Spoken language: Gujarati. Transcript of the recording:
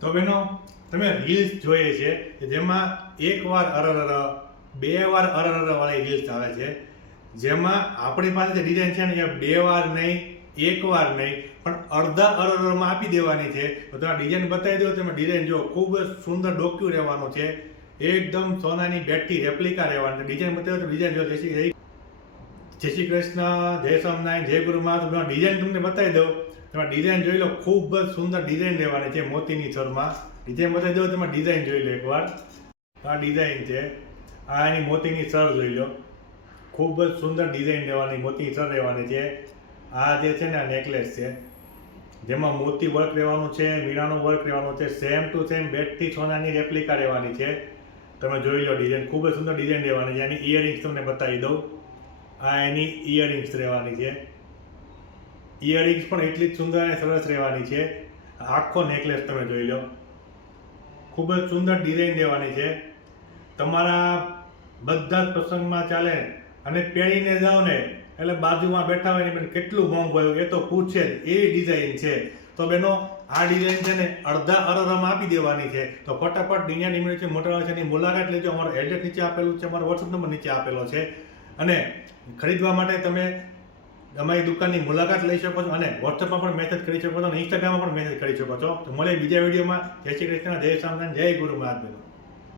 તો બહેનો તમે રીલ્સ જોઈએ છે કે જેમાં એકવાર અરર બે વાર અરર વાળી રીલ્સ આવે છે, જેમાં આપણી પાસે જે ડિઝાઇન છે ને એ બે વાર નહીં, એક વાર નહીં, પણ અડધા અરરમાં આપી દેવાની છે. તો તમે ડિઝાઇન બતાવી દો, તમે ડિઝાઇન જો ખૂબ જ સુંદર ડોક્યુ રહેવાનું છે, એકદમ સોનાની બેટરી રેપ્લિકા રહેવાની છે. ડિઝાઇન બતાવી તો ડિઝાઇન જો જય શ્રી કૃષ્ણ, જય સ્વામિનારાયણ, જય ગુરુ મહારાજ. ડિઝાઇન તમને બતાવી દઉં, તમે ડિઝાઇન જોઈ લો, ખૂબ જ સુંદર ડિઝાઇન રહેવાની છે મોતીની સરમાં. ડિઝાઇન બતાવી દો, તમે ડિઝાઇન જોઈ લો એકવાર. આ ડિઝાઇન છે, આ એની મોતીની સર જોઈ લો, ખૂબ જ સુંદર ડિઝાઇન રહેવાની, મોતીની સર રહેવાની છે. આ જે છે ને આ નેકલેસ છે, જેમાં મોતી વર્ક રહેવાનું છે, મીણાનું વર્ક રહેવાનું છે, સેમ ટુ સેમ બેટરી સોનાની રેપ્લિકા રહેવાની છે. તમે જોઈ લો ડિઝાઇન, ખૂબ જ સુંદર ડિઝાઇન રહેવાની છે. એની ઇયરિંગ્સ તમને બતાવી દઉં, આ એની ઇયરિંગ્સ રહેવાની છે. ઇયરિંગ્સ પણ એટલી જ સુંદર અને સરસ રહેવાની છે. આખો નેકલેસ તમે જોઈ લો, ખૂબ જ સુંદર ડિઝાઇન રહેવાની છે. તમારા બધા જ પ્રસંગમાં ચાલે અને પહેરીને જાઓ ને એટલે બાજુમાં બેઠા હોય ને કેટલું મોંઘું આવ્યું એ તો પૂછે જ, એવી ડિઝાઇન છે. તો બેનો આ ડિઝાઇન છે ને અડધા અરરમાં આપી દેવાની છે. તો ફટાફટ ડિઝાઇન ઇમેજ મોટા છે એની મુલાકાત લેજો. અમારો એડ્રેસ નીચે આપેલું છે, અમારો વોટ્સઅપ નંબર નીચે આપેલો છે. અને ખરીદવા માટે તમે અમારી દુકાનની મુલાકાત લઈ શકો છો અને વોટ્સઅપમાં પણ મેસેજ કરી શકો છો અને ઇન્સ્ટાગ્રામમાં પણ મેસેજ કરી શકો છો. તો મળે બીજા વિડીયોમાં. જય શ્રી કૃષ્ણ, જય સ્વામિનારાયણ, જય ગુરુ મહારાજ.